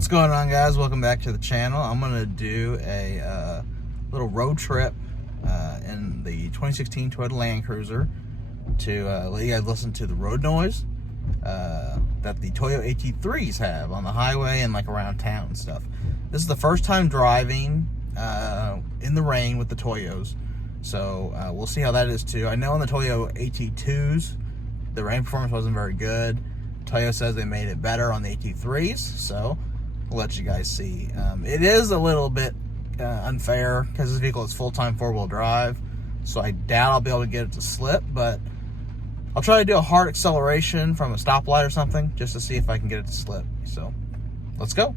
What's going on, guys? Welcome back to the channel. I'm gonna do a little road trip in the 2016 Toyota Land Cruiser to let you guys listen to the road noise that the Toyo AT3s have on the highway and like around town and stuff. This is the first time driving in the rain with the Toyos, so we'll see how that is too. I know on the Toyo AT2s the rain performance wasn't very good. Toyo says they made it better on the AT3s, so I'll let you guys see. It is a little bit unfair because this vehicle is full-time four-wheel drive, so I doubt I'll be able to get it to slip, but I'll try to do a hard acceleration from a stoplight or something just to see if I can get it to slip. So let's go.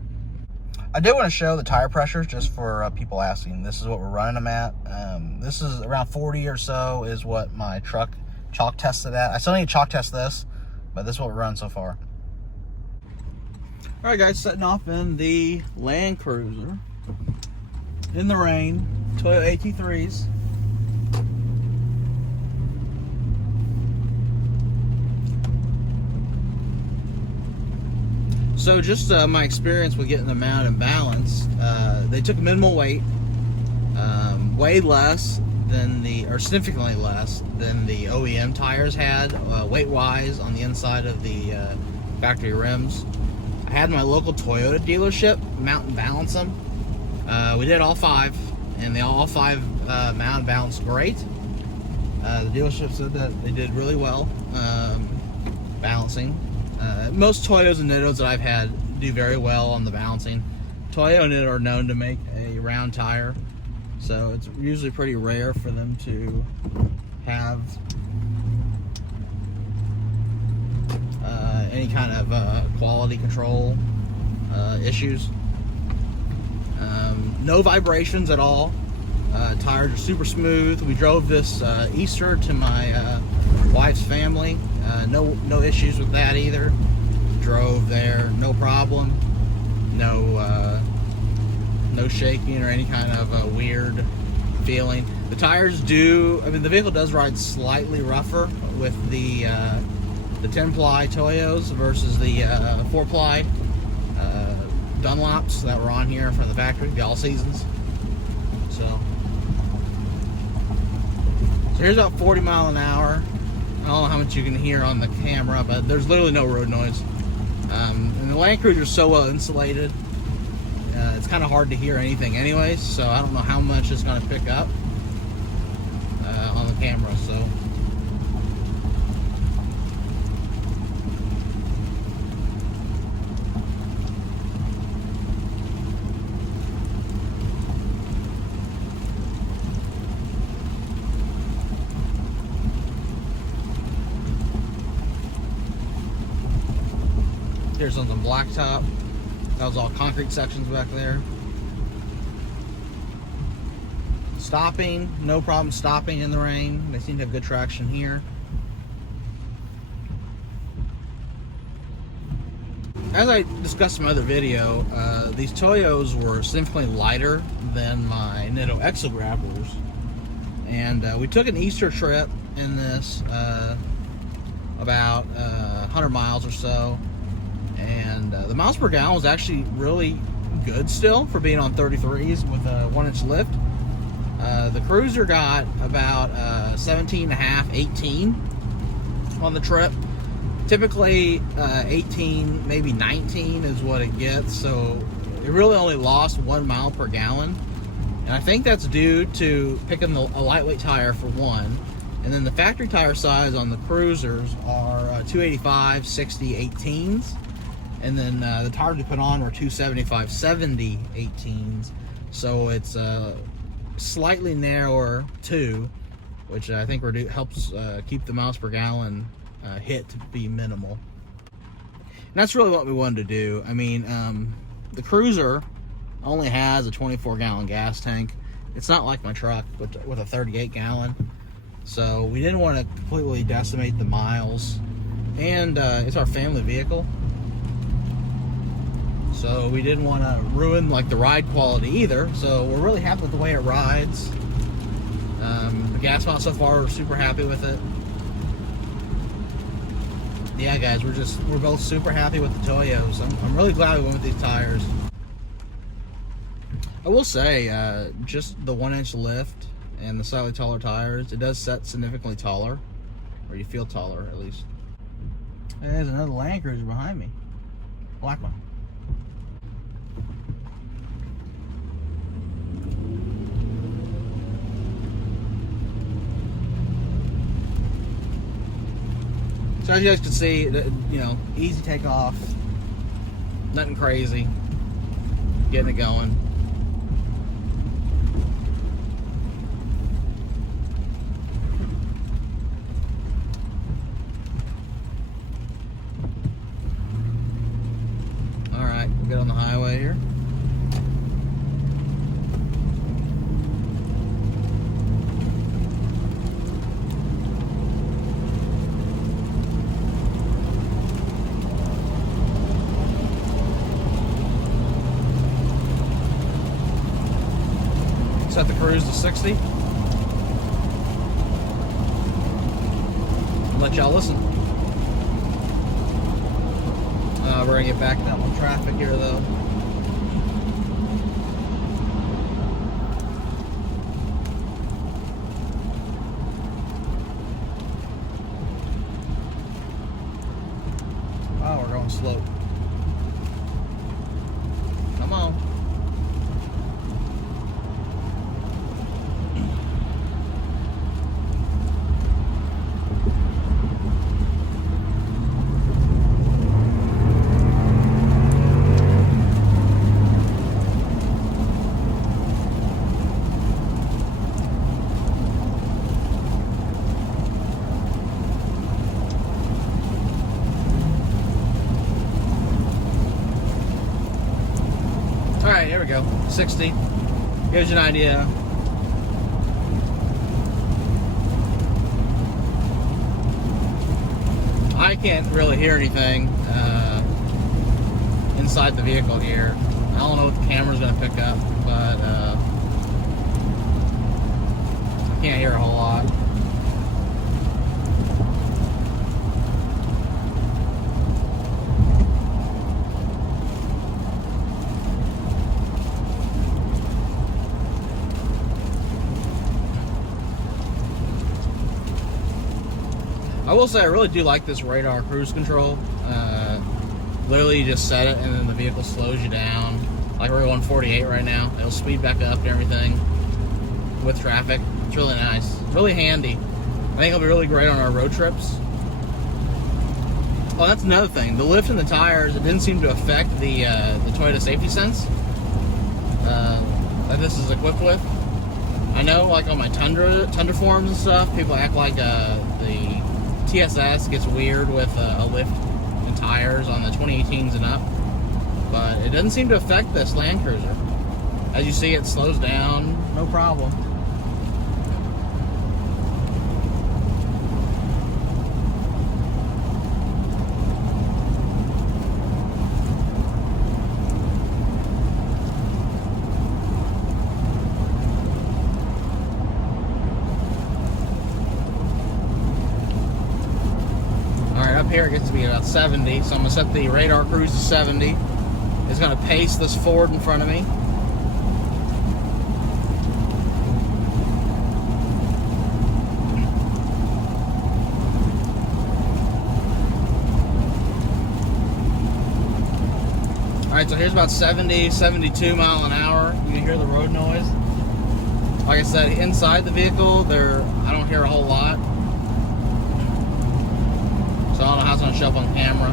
I did want to show the tire pressures just for people asking. This is what we're running them at. This is around 40 or so is what my truck chalk tested at. I still need to chalk test this, but this is what we're running so far. All right, guys, setting off in the Land Cruiser in the rain, Toyo AT3s. So just my experience with getting them mounted and balanced, they took minimal weight, way less than or significantly less than the OEM tires had, weight-wise, on the inside of the factory rims. I had my local Toyota dealership mount and balance them. We did all five, and all five mount and balanced great. The dealership said that they did really well balancing. Most Toyos and Nittos that I've had do very well on the balancing. Toyo and Nitto are known to make a round tire, so it's usually pretty rare for them to have any kind of quality control issues. No vibrations at all. Tires are super smooth. We drove this Easter to my wife's family. No issues with that either. Drove there, no problem. No shaking or any kind of weird feeling. The tires do, I mean, the vehicle does ride slightly rougher with the 10-ply Toyos versus the 4-ply Dunlops that were on here from the factory, the all seasons. So here's about 40 miles an hour. I don't know how much you can hear on the camera, but there's literally no road noise. And the Land Cruiser is so well insulated, it's kind of hard to hear anything anyways, so I don't know how much it's going to pick up on the camera. So here's on the blacktop. That was all concrete sections back there. Stopping, no problem stopping in the rain. They seem to have good traction here. As I discussed in my other video, these Toyos were significantly lighter than my Nitto Exo Grapplers. And we took an Easter trip in this, about 100 miles or so. And the miles per gallon was actually really good still for being on 33s with a 1-inch lift. The Cruiser got about 17.5, 18 on the trip. Typically 18, maybe 19 is what it gets, so it really only lost 1 mile per gallon. And I think that's due to picking a lightweight tire for one. And then the factory tire size on the Cruisers are 285, 60, 18s. And then the tires we put on were 275, 70, 18s. So it's slightly narrower too, which I think helps keep the miles per gallon hit to be minimal. And that's really what we wanted to do. I mean, the Cruiser only has a 24-gallon gas tank. It's not like my truck with a 38-gallon. So we didn't want to completely decimate the miles. And it's our family vehicle. So we didn't want to ruin like the ride quality either. So we're really happy with the way it rides. The gas miles so far, we're super happy with it. Yeah, guys, we're both super happy with the Toyos. I'm really glad we went with these tires. I will say, just the 1-inch lift and the slightly taller tires, it does set significantly taller, or you feel taller at least. There's another Land Cruiser behind me, black one. So as you guys can see, you know, easy takeoff, nothing crazy, getting it going. All right, we'll get on the highway here. Set the cruise to 60. Let y'all listen. We're gonna get back in that one traffic here though. Oh, we're going slow. Come on. Alright, here we go. 60. Gives you an idea. I can't really hear anything inside the vehicle here. I don't know what the camera's going to pick up, but I can't hear a whole lot. I will say I really do like this radar cruise control. Literally you just set it and then the vehicle slows you down. Like we're going 48 right now. It'll speed back up and everything with traffic. It's really nice. Really handy. I think it'll be really great on our road trips. Oh, that's another thing. The lift and the tires, it didn't seem to affect the Toyota Safety Sense that this is equipped with. I know like on my Tundra forums and stuff, people act like the TSS gets weird with a lift and tires on the 2018s and up, but it doesn't seem to affect this Land Cruiser. As you see, it slows down, no problem. Here it gets to be about 70, so I'm going to set the radar cruise to 70. It's going to pace this Ford in front of me. Alright, so here's about 70, 72 mile an hour. You can hear the road noise. Like I said, inside the vehicle, I don't hear a whole lot. So I don't know how it's going to show up on camera.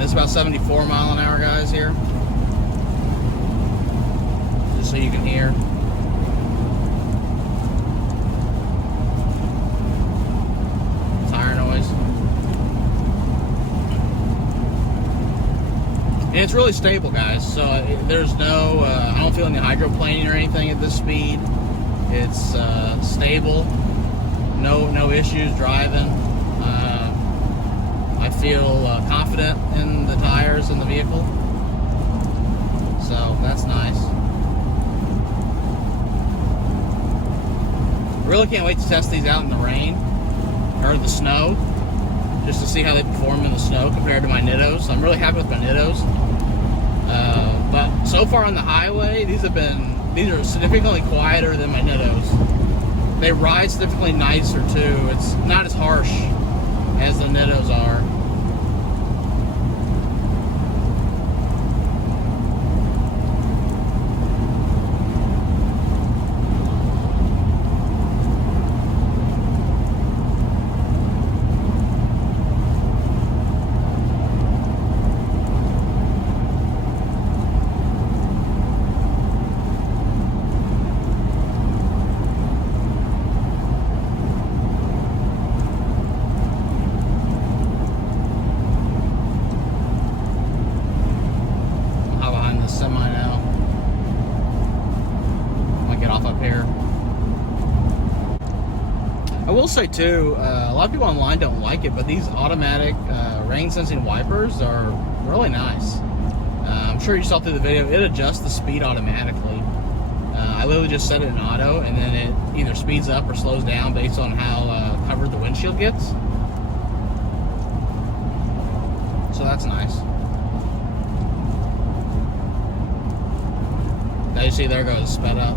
It's about 74 mile an hour, guys, here. Just so you can hear. And it's really stable, guys, so there's no, I don't feel any hydroplaning or anything at this speed. It's stable. no issues driving. I feel confident in the tires in the vehicle, so that's nice. Really can't wait to test these out in the rain or the snow, just to see how they perform in the snow compared to my Nittos. I'm really happy with my Nittos, but so far on the highway, these are significantly quieter than my Nittos. They ride significantly nicer too. It's not as harsh as the Nittos are. I will say too, a lot of people online don't like it, but these automatic rain sensing wipers are really nice. I'm sure you saw through the video, it adjusts the speed automatically. I literally just set it in auto, and then it either speeds up or slows down based on how covered the windshield gets. So that's nice. Now you see there goes sped up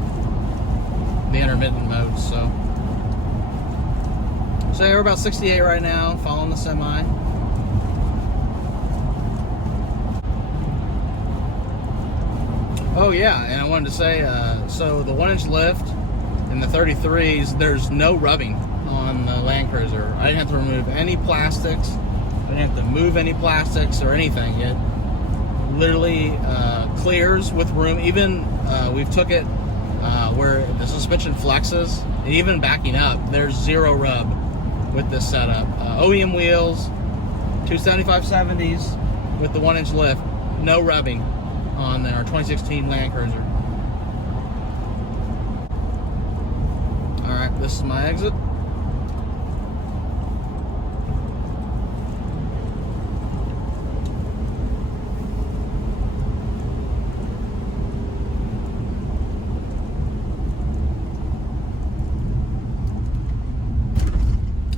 the intermittent mode. So we're about 68 right now, following the semi. Oh yeah, and I wanted to say, so the 1-inch lift in the 33s, there's no rubbing on the Land Cruiser. I didn't have to remove any plastics. I didn't have to move any plastics or anything. It literally clears with room. Even we've took it where the suspension flexes, and even backing up, there's zero rub with this setup. OEM wheels, 275/70s with the 1-inch lift, no rubbing on our 2016 Land Cruiser. Alright, this is my exit.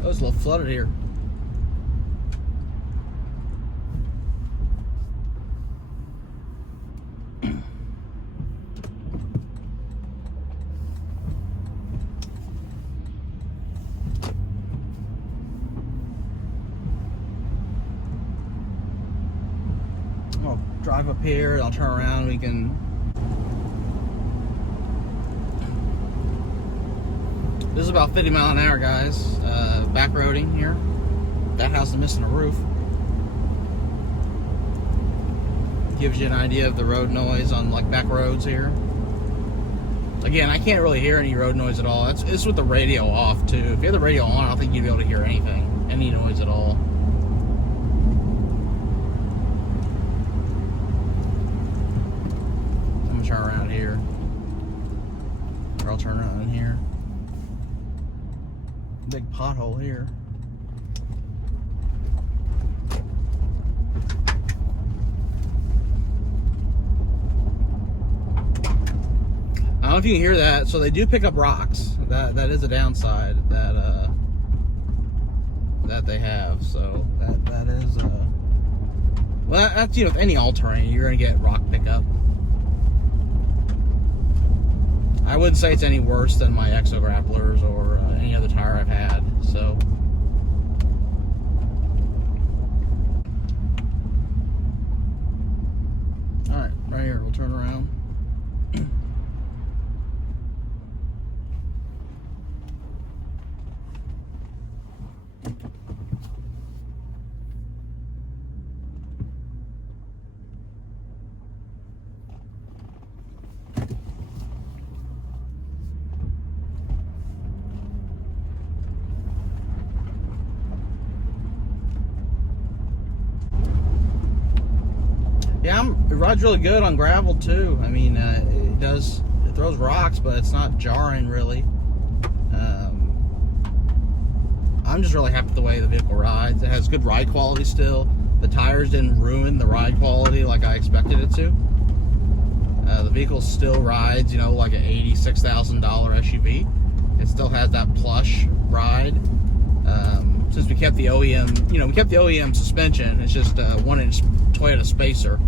Oh, it's a little flooded here. I'll drive up here, I'll turn around, we can... This is about 50 mile an hour, guys. Back roading here. That house is missing a roof. Gives you an idea of the road noise on like back roads here. Again, I can't really hear any road noise at all. It's with the radio off too. If you have the radio on, I don't think you'd be able to hear anything, any noise at all. I'm gonna turn around here, or I'll turn around in here. Big pothole here. I don't know if you can hear that. So they do pick up rocks. That is a downside that that they have. So that is well, that's, you know, with any all-terrain, you're gonna get rock pickup. I wouldn't say it's any worse than my Exo Grapplers or any other tire I've had. So, all right, right here, we'll turn around. Yeah, it rides really good on gravel too. I mean, it throws rocks, but it's not jarring really. I'm just really happy with the way the vehicle rides. It has good ride quality still. The tires didn't ruin the ride quality like I expected it to. The vehicle still rides, you know, like an $86,000 SUV. It still has that plush ride. Since we kept the OEM, you know, we kept the OEM suspension. It's just a 1-inch Toyota spacer.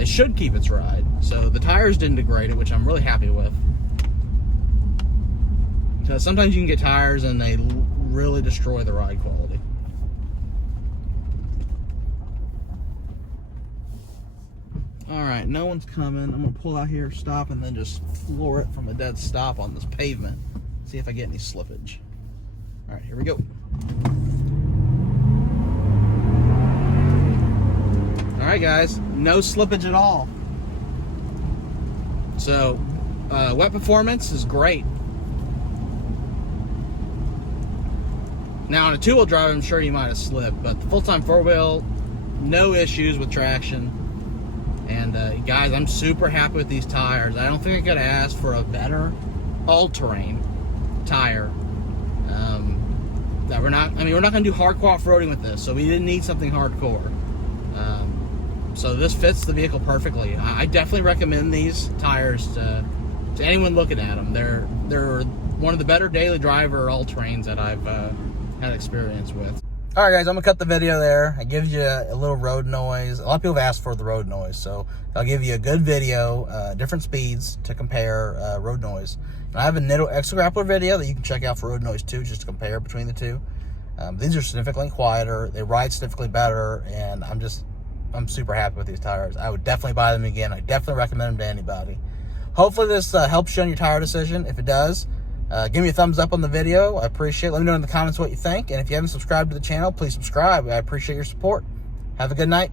It should keep its ride. So the tires didn't degrade it, which I'm really happy with. Because sometimes you can get tires and they really destroy the ride quality. Alright, no one's coming. I'm going to pull out here, stop, and then just floor it from a dead stop on this pavement. See if I get any slippage. Alright, here we go. Alright guys, no slippage at all. So, wet performance is great. Now on a two-wheel drive, I'm sure you might have slipped, but the full-time four-wheel, no issues with traction. And guys, I'm super happy with these tires. I don't think I could ask for a better all-terrain tire. That we're not going to do hardcore off-roading with this, so we didn't need something hardcore. So this fits the vehicle perfectly. I definitely recommend these tires to anyone looking at them. They're one of the better daily driver all-terrains that I've had experience with. Alright guys, I'm going to cut the video there. I give you a little road noise. A lot of people have asked for the road noise, so I'll give you a good video, different speeds to compare road noise. And I have a Nitto Exo Grappler video that you can check out for road noise too, just to compare between the two. These are significantly quieter, they ride significantly better, and I'm super happy with these tires. I would definitely buy them again. I definitely recommend them to anybody. Hopefully this helps you on your tire decision. If it does, give me a thumbs up on the video. I appreciate it. Let me know in the comments what you think. And if you haven't subscribed to the channel, please subscribe. I appreciate your support. Have a good night.